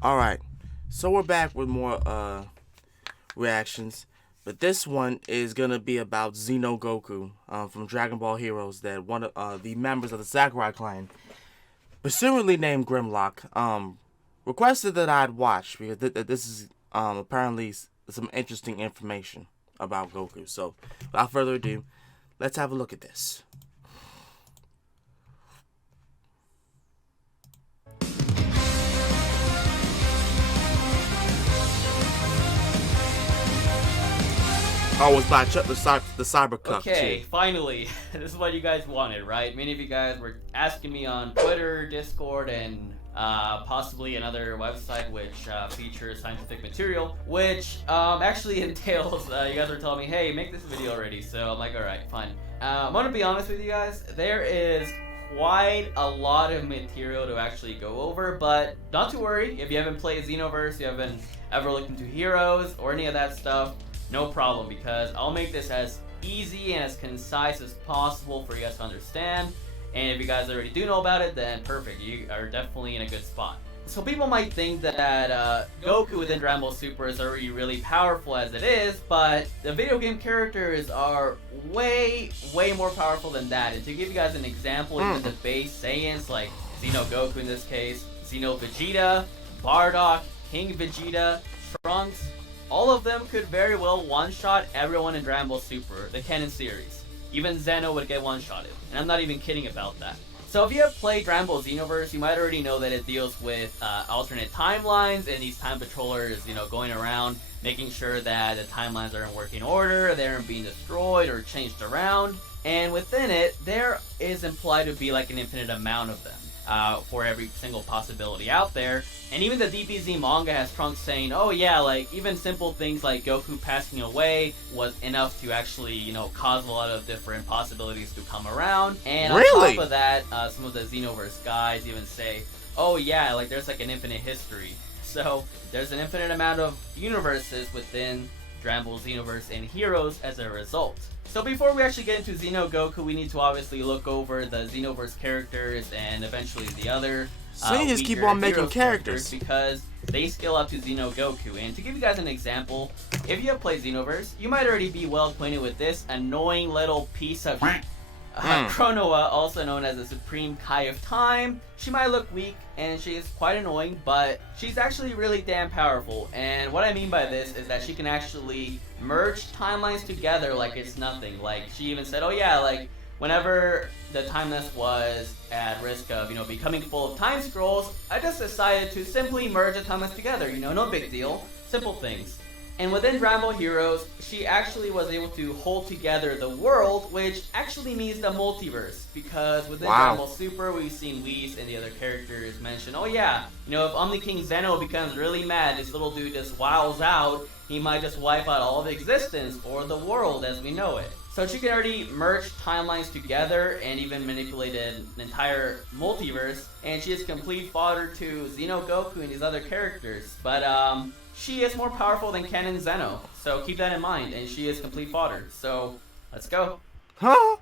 Alright, so we're back with more reactions. But this one is gonna be about Xeno Goku from Dragon Ball Heroes, that one of the members of the Sakurai clan, presumably named Grimlock, requested that I'd watch because this is apparently some interesting information about Goku. So without further ado, let's have a look at this. Oh, it's by the Cyber Cup. Okay, Too. finally, this is what you guys wanted, right? Many of you guys were asking me on Twitter, Discord, and possibly another website which features scientific material, which actually entails, you guys are telling me, hey, make this video already. So I'm like, alright, fine. I'm gonna be honest with you guys, there is quite a lot of material to actually go over, but not to worry, if you haven't played Xenoverse, you haven't ever looked into Heroes or any of that stuff, no problem, because I'll make this as easy and as concise as possible for you guys to understand. And if you guys already do know about it, then perfect, you are definitely in a good spot. So people might think that Goku within Dragon Ball Super is already really powerful as it is, but the video game characters are way more powerful than that. And to give you guys an example, even the base Saiyans like Xeno Goku in this case, Xeno Vegeta, Bardock, King Vegeta, Trunks, all of them could very well one-shot everyone in Dragon Ball Super, the canon series. Even Xeno would get one-shotted, and I'm not even kidding about that. So if you have played Dragon Ball Xenoverse, you might already know that it deals with alternate timelines and these time patrollers, going around making sure that the timelines are in working order, they aren't being destroyed or changed around. And within it, there is implied to be like an infinite amount of them. For every single possibility out there. And even the DBZ manga has Trunks saying, oh yeah, like even simple things like Goku passing away was enough to actually, cause a lot of different possibilities to come around. And on top of that, some of the Xenoverse guys even say, oh yeah, like there's like an infinite history. So there's an infinite amount of universes within Dragon Ball Xenoverse and Heroes as a result. So before we actually get into Xeno Goku, we need to obviously look over the Xenoverse characters and eventually the other so you just keep on making characters because they scale up to Xeno Goku. And to give you guys an example, if you have played Xenoverse, you might already be well acquainted with this annoying little piece of Chronoa, also known as the Supreme Kai of Time. She might look weak and she is quite annoying, but she's actually really damn powerful. And what I mean by this is that she can actually merge timelines together like it's nothing. Like she even said, oh yeah, like whenever the timeless was at risk of, becoming full of time scrolls, I just decided to simply merge the timeless together, no big deal, simple things. And within Dragon Ball Heroes, she actually was able to hold together the world, which actually means the multiverse. Because within Dragon Ball Super, we've seen Whis and the other characters mention, oh yeah, if Omni King Xeno becomes really mad, this little dude just wows out, he might just wipe out all of existence, or the world as we know it. So she can already merge timelines together and even manipulate an entire multiverse, and she is complete fodder to Xeno Goku and these other characters. But she is more powerful than Canon Xeno, so keep that in mind, and she is complete fodder. So let's go. Huh?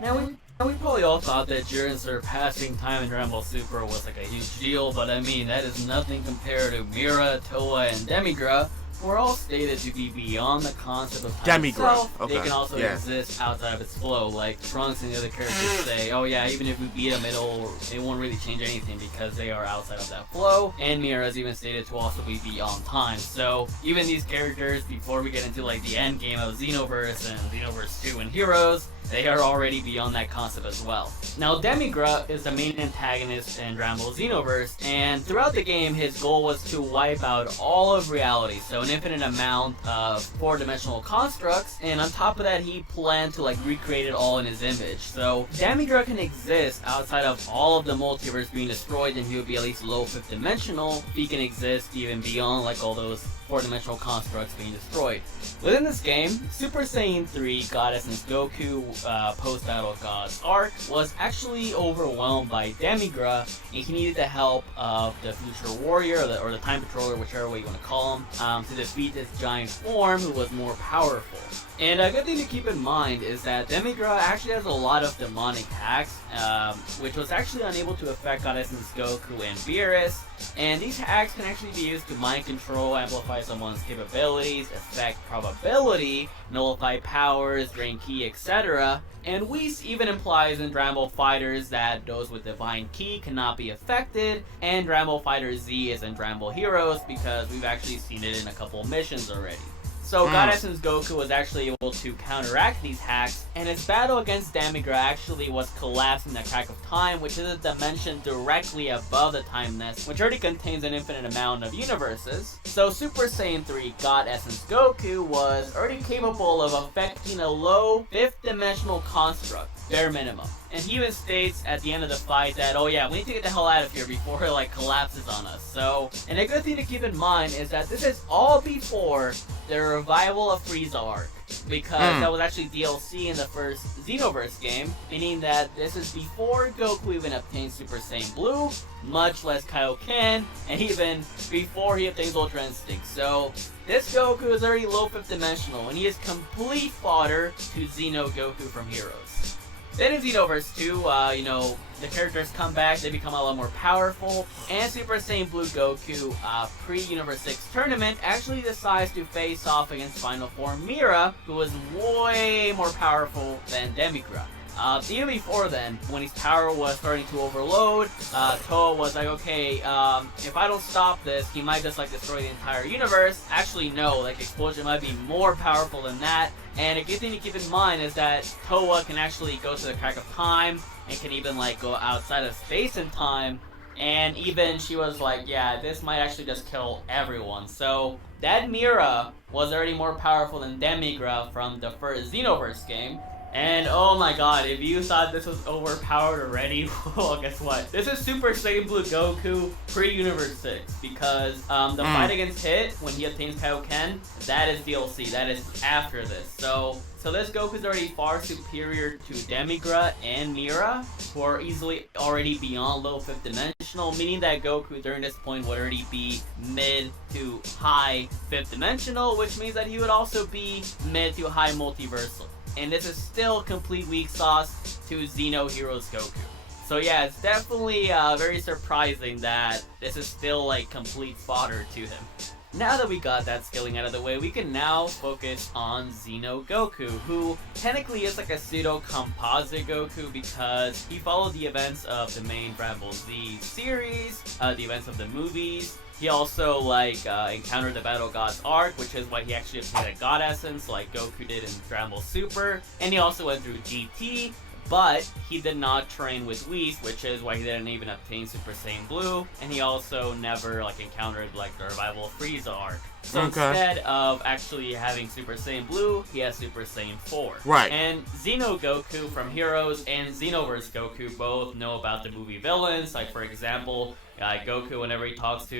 Now we probably all thought that Jiren surpassing time in Dragon Ball Super was like a huge deal, but I mean that is nothing compared to Mira, Toa, and Demigra, who are all stated to be beyond the concept of time itself. Okay. They can also exist outside of its flow, like Trunks and the other characters say, oh yeah, even if we beat them, it won't really change anything because they are outside of that flow. And Mira is even stated to also be beyond time. So even these characters, before we get into like the end game of Xenoverse and Xenoverse 2 and Heroes, they are already beyond that concept as well. Now Demigra is the main antagonist in Dragon Ball Xenoverse, and throughout the game his goal was to wipe out all of reality, so an infinite amount of four-dimensional constructs, and on top of that he planned to recreate it all in his image. So Demigra can exist outside of all of the multiverse being destroyed, and he would be at least low fifth dimensional. He can exist even beyond all those four-dimensional constructs being destroyed. Within this game, Super Saiyan 3 God Essence Goku post-battle God's arc was actually overwhelmed by Demigra, and he needed the help of the Future Warrior or the Time Patroller, whichever way you want to call him, to defeat this giant form who was more powerful. And a good thing to keep in mind is that Demigra actually has a lot of demonic hacks, which was actually unable to affect God Essence Goku and Beerus. And these hacks can actually be used to mind control, amplify someone's capabilities, affect probability, nullify powers, drain ki, etc. And Whis even implies in Dragon Ball FighterZ that those with Divine Ki cannot be affected, and Dragon Ball FighterZ is in Dragon Ball Heroes because we've actually seen it in a couple of missions already. So God Essence Goku was actually able to counteract these hacks, and his battle against Demigra actually was collapsed in the Crack of Time, which is a dimension directly above the Time Nest, which already contains an infinite amount of universes. So Super Saiyan 3 God Essence Goku was already capable of affecting a low 5th dimensional construct, bare minimum. And he even states at the end of the fight that, oh yeah, we need to get the hell out of here before it like collapses on us. So, and a good thing to keep in mind is that this is all before the revival of Frieza arc, because that was actually DLC in the first Xenoverse game, meaning that this is before Goku even obtains Super Saiyan Blue, much less Kaioken, and even before he obtains Ultra Instinct. So this Goku is already low 5th dimensional, and he is complete fodder to Xeno Goku from Heroes. Then in Xenoverse 2, the characters come back, they become a lot more powerful, and Super Saiyan Blue Goku, pre-Universe 6 tournament, actually decides to face off against Final Form Mira, who is way more powerful than Demigra. Even before then, when his power was starting to overload, Toa was like, okay, if I don't stop this, he might just like destroy the entire universe. Actually, no, like Explosion might be more powerful than that. And a good thing to keep in mind is that Toa can actually go to the Crack of Time and can even like go outside of space and time. And even she was like, yeah, this might actually just kill everyone. So that Mira was already more powerful than Demigra from the first Xenoverse game. And oh my god, if you thought this was overpowered already, well, guess what? This is Super Saiyan Blue Goku pre-Universe 6, because the fight against Hit, when he obtains Kaioken, that is DLC, that is after this. So this Goku is already far superior to Demigra and Mira, who are easily already beyond low 5th dimensional, meaning that Goku during this point would already be mid to high 5th dimensional, which means that he would also be mid to high multiversal. And this is still complete weak sauce to Xeno Heroes Goku. So yeah, it's definitely very surprising that this is still like complete fodder to him. Now that we got that skilling out of the way, we can now focus on Xeno Goku, who technically is like a pseudo-composite Goku because he followed the events of the main Dragon Ball Z series, the events of the movies. He also encountered the Battle Gods arc, which is why he actually obtained a God Essence like Goku did in Dragon Ball Super. And he also went through GT, but he did not train with Whis, which is why he didn't even obtain Super Saiyan Blue. And he also never encountered the Revival of Frieza arc. So instead of actually having Super Saiyan Blue, he has Super Saiyan 4. Right. And Xeno Goku from Heroes and Xenoverse Goku both know about the movie villains. Like, for example, Goku, whenever he talks to,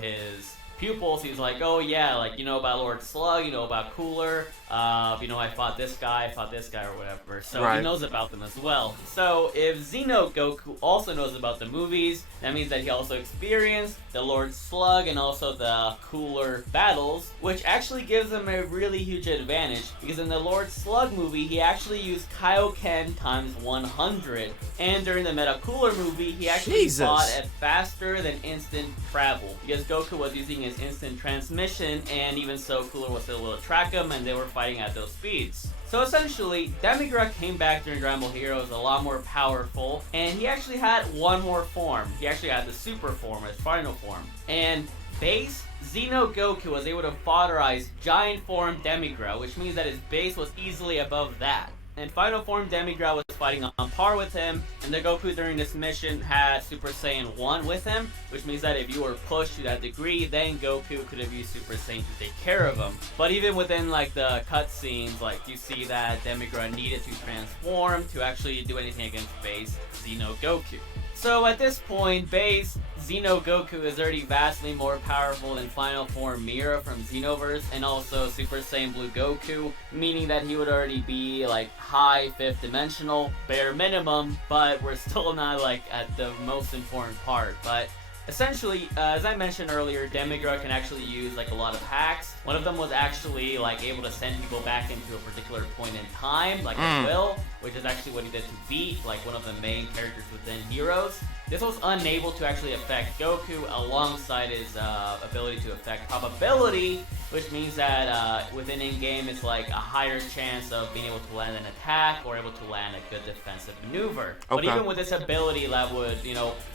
his pupils, he's like, oh yeah, you know about Lord Slug, you know about Cooler, I fought this guy, or whatever. So he knows about them as well. So if Xeno Goku also knows about the movies, that means that he also experienced the Lord Slug and also the Cooler battles, which actually gives him a really huge advantage, because in the Lord Slug movie, he actually used Kaioken times 100, and during the Meta Cooler movie, he actually fought at faster than instant travel, because Goku was using his instant transmission, and even so, Cooler was still able to track him, and they were fighting at those speeds. So essentially, Demigra came back during Dragon Ball Heroes a lot more powerful, and he actually had one more form. He actually had the super form, his final form. And base Xeno Goku was able to fodderize giant form Demigra, which means that his base was easily above that. And final form Demigra was fighting on par with him, and the Goku during this mission had Super Saiyan 1 with him, which means that if you were pushed to that degree, then Goku could have used Super Saiyan to take care of him. But even within the cutscenes, you see that Demigra needed to transform to actually do anything against base Xeno Goku. So at this point, base Xeno Goku is already vastly more powerful than Final Form Mira from Xenoverse, and also Super Saiyan Blue Goku, meaning that he would already be high 5th dimensional, bare minimum, but we're still not at the most important part. But Essentially, as I mentioned earlier, Demigra can actually use like a lot of hacks. One of them was actually like able to send people back into a particular point in time, like at will, which is actually what he did to Beat, like one of the main characters within Heroes. This was unable to actually affect Goku alongside his ability to affect probability, which means that within in-game it's like a higher chance of being able to land an attack or able to land a good defensive maneuver. Okay. But even with this ability that would,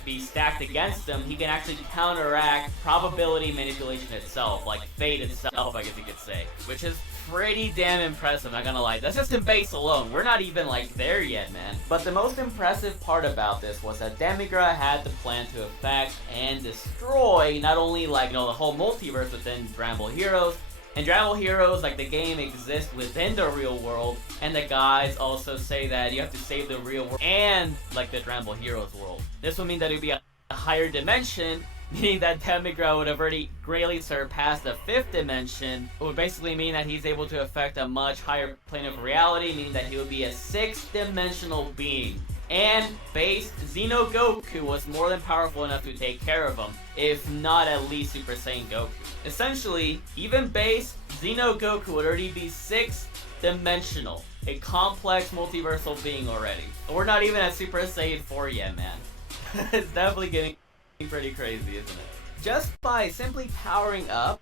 be stacked against him, he can actually counteract probability manipulation itself, like fate itself, I guess you could say, which is pretty damn impressive, not gonna lie. That's just in base alone. We're not even like there yet, man. But the most impressive part about this was that Demigra had the plan to affect and destroy not only like the whole multiverse within Dragon Ball Heroes. In Dragon Ball Heroes, like the game exists within the real world, and the guys also say that you have to save the real world and like the Dragon Ball Heroes world. This would mean that it would be a higher dimension, meaning that Demigra would have already greatly surpassed the 5th dimension. It would basically mean that he's able to affect a much higher plane of reality, meaning that he would be a 6th-dimensional being. And base Xeno Goku was more than powerful enough to take care of him, if not at least Super Saiyan Goku. Essentially, even base Xeno Goku would already be 6th-dimensional, a complex multiversal being already. We're not even at Super Saiyan 4 yet, man. It's definitely getting pretty crazy, isn't it? Just by simply powering up,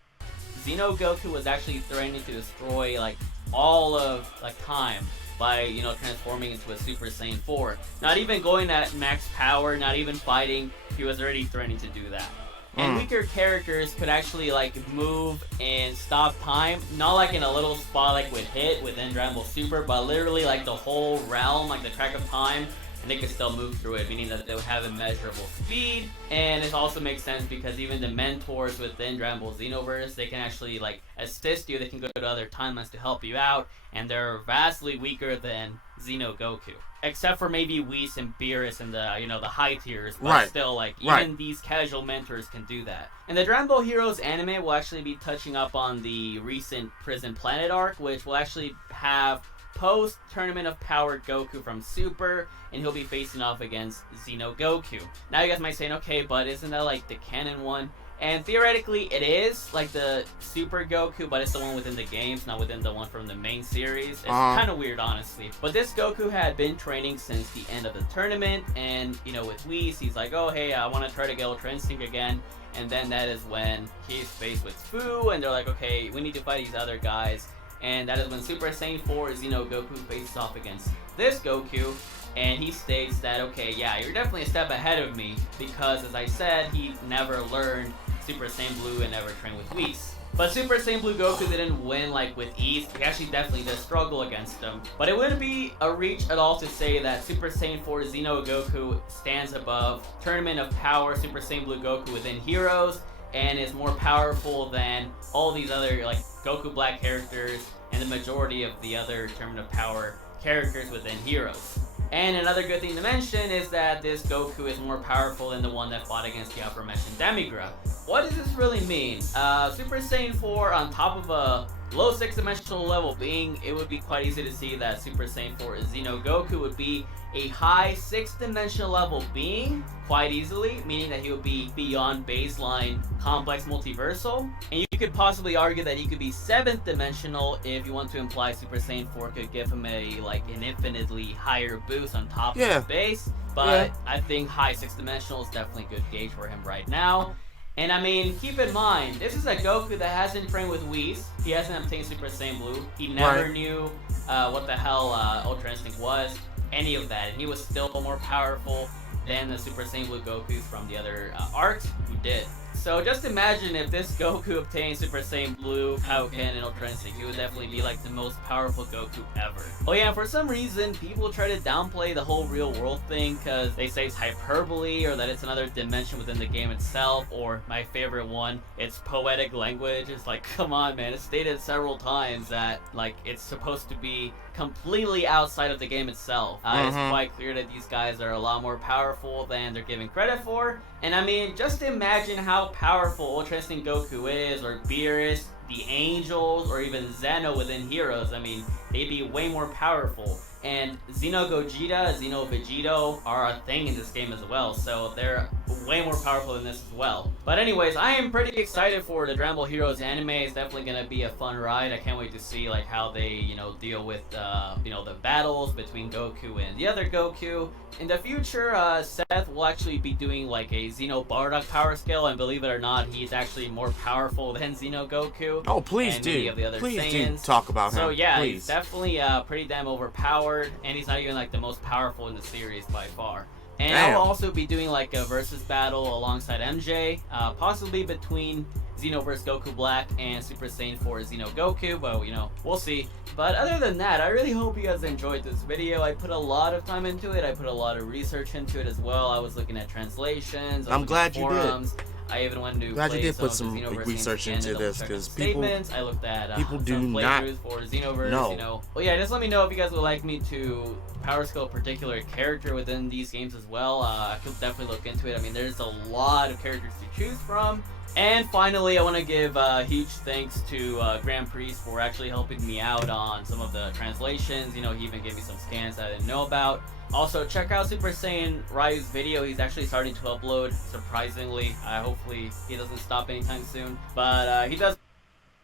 Xeno Goku was actually threatening to destroy like all of like time by transforming into a Super Saiyan 4. Not even going at max power, not even fighting, he was already threatening to do that. And weaker characters could actually like move and stop time, not like in a little spot like with Hit within Dragon Ball Super, but literally like the whole realm, like the track of time, and they could still move through it, meaning that they would have immeasurable speed. And it also makes sense because even the mentors within Dragon Ball Xenoverse, they can actually like assist you. They can go to other timelines to help you out, and they're vastly weaker than Xeno Goku, except for maybe Whis and Beerus and the the high tiers. But still, like even these casual mentors can do that. And the Dragon Ball Heroes anime will actually be touching up on the recent Prison Planet arc, which will actually have post-Tournament of Power Goku from Super, and he'll be facing off against Xeno Goku. Now you guys might say, okay, but isn't that like the canon one? And theoretically it is like the Super Goku, but it's the one within the games, not within the one from the main series. It's kind of weird, honestly. But this Goku had been training since the end of the tournament, and with Whis, he's like, oh hey, I want to try to get Ultra Instinct again. And then that is when he's faced with Fu, and they're like, okay, we need to fight these other guys. And that is when Super Saiyan 4 Xeno Goku faces off against this Goku, and he states that, okay, yeah, you're definitely a step ahead of me, because as I said, he never learned Super Saiyan Blue and never trained with Whis. But Super Saiyan Blue Goku didn't win like with ease. He actually definitely did struggle against him. But it wouldn't be a reach at all to say that Super Saiyan 4 Xeno Goku stands above Tournament of Power Super Saiyan Blue Goku within Heroes, and is more powerful than all these other like Goku Black characters and the majority of the other Tournament of Power characters within Heroes. And another good thing to mention is that this Goku is more powerful than the one that fought against the aforementioned Demigra. What does this really mean? Super Saiyan 4 on top of a low 6th-dimensional level being, it would be quite easy to see that Super Saiyan 4 Xeno Goku would be a high 6th-dimensional level being quite easily, meaning that he would be beyond baseline complex multiversal. And you could possibly argue that he could be 7th dimensional if you want to imply Super Saiyan 4 could give him an infinitely higher boost on top of his base. But I think high 6th dimensional is definitely a good gauge for him right now. And I mean, keep in mind, this is a Goku that hasn't trained with Whis. He hasn't obtained Super Saiyan Blue. He never knew what the hell Ultra Instinct was, any of that. And he was still more powerful than the Super Saiyan Blue Gokus from the other arcs who did. So just imagine if this Goku obtained Super Saiyan Blue, Kaioken, and Ultra Instinct, he would definitely be like the most powerful Goku ever. Oh yeah, for some reason, people try to downplay the whole real world thing because they say it's hyperbole or that it's another dimension within the game itself, or my favorite one, it's poetic language. It's like, come on man, it's stated several times that like it's supposed to be completely outside of the game itself. It's quite clear that these guys are a lot more powerful than they're given credit for. And I mean, just imagine how powerful Ultra Instinct Goku is, or Beerus, the Angels, or even Xeno within Heroes. I mean, they'd be way more powerful. And Xeno Gogeta, Xeno Vegito are a thing in this game as well, so they're way more powerful than this as well. But anyways, I am pretty excited for the Dragon Ball Heroes anime. It's definitely gonna be a fun ride. I can't wait to see like how they deal with the battles between Goku and the other Goku. In the future, Seth will actually be doing like a Xeno Bardock power scale, and believe it or not, he's actually more powerful than Xeno Goku. Oh, please and do. Many of the other Please Saiyans. do talk about him. So yeah, please. he's definitely pretty damn overpowered, and he's not even like the most powerful in the series by far. And Damn. I'll also be doing like a versus battle alongside MJ, possibly between Xeno vs Goku Black and Super Saiyan 4 Xeno Goku, but we'll see. But other than that, I really hope you guys enjoyed this video. I put a lot of time into it. I put a lot of research into it as well. I was looking at translations. I'm glad you did. I even went to glad you did put some some research into this, because people I looked at people do some not playthroughs for Xenoverse. know. Well, yeah, just let me know if you guys would like me to power skill a particular character within these games as well. I could definitely look into it. I mean, there's a lot of characters to choose from. And finally, I want to give huge thanks to Grand Priest for actually helping me out on some of the translations. He even gave me some scans that I didn't know about. Also, check out Super Saiyan Ryu's video. He's actually starting to upload, surprisingly. Hopefully, he doesn't stop anytime soon. But he does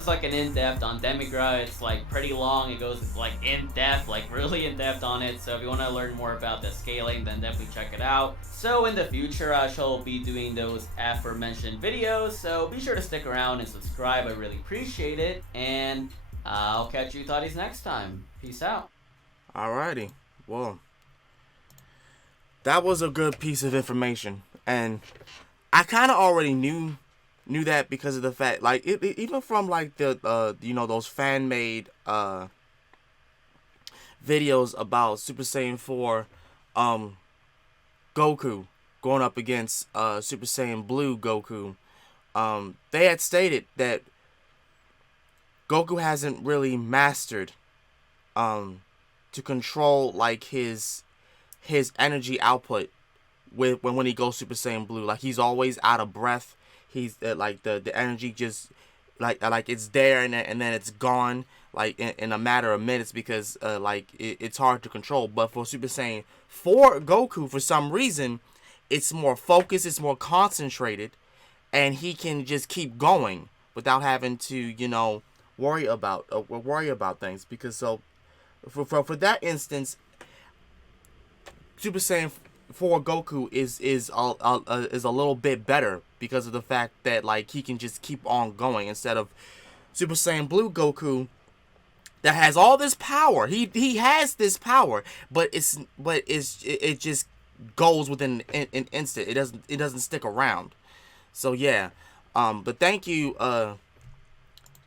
like an in-depth on Demigra. It's like pretty long. It goes like in-depth, like really in-depth on it. So if you want to learn more about the scaling, then definitely check it out. So in the future, I shall be doing those aforementioned videos. So be sure to stick around and subscribe. I really appreciate it. And I'll catch you thotties next time. Peace out. Alrighty. Well, that was a good piece of information, and I kind of already knew that because of the fact, like, even from like the those fan made videos about Super Saiyan 4 Goku going up against Super Saiyan Blue Goku. They had stated that Goku hasn't really mastered to control like his energy output when he goes Super Saiyan Blue. Like, he's always out of breath. He's like the energy just like it's there and then it's gone like in a matter of minutes, because it's hard to control. But for Super Saiyan 4 Goku, for some reason, it's more focused, it's more concentrated, and he can just keep going without having to worry about things. Because so for that instance, Super Saiyan 4 Goku is a little bit better because of the fact that like he can just keep on going, instead of Super Saiyan Blue Goku that has all this power. He has this power, but it just goes within an instant. It doesn't stick around. So yeah, but thank you,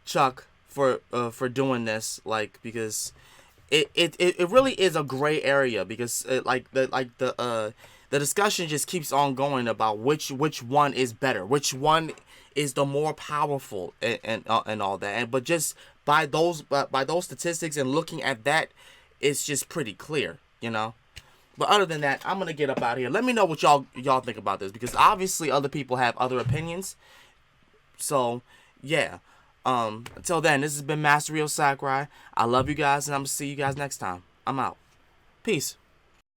Chuck, for doing this, like, because it really is a gray area, because the discussion just keeps on going about which one is better, which one is the more powerful, and all that. But just by those statistics and looking at that, it's just pretty clear, But other than that, I'm gonna get up out of here. Let me know what y'all think about this, because obviously other people have other opinions. So yeah. Until then, this has been Master Ryo Sakurai. I love you guys, and I'm gonna see you guys next time. I'm out. Peace.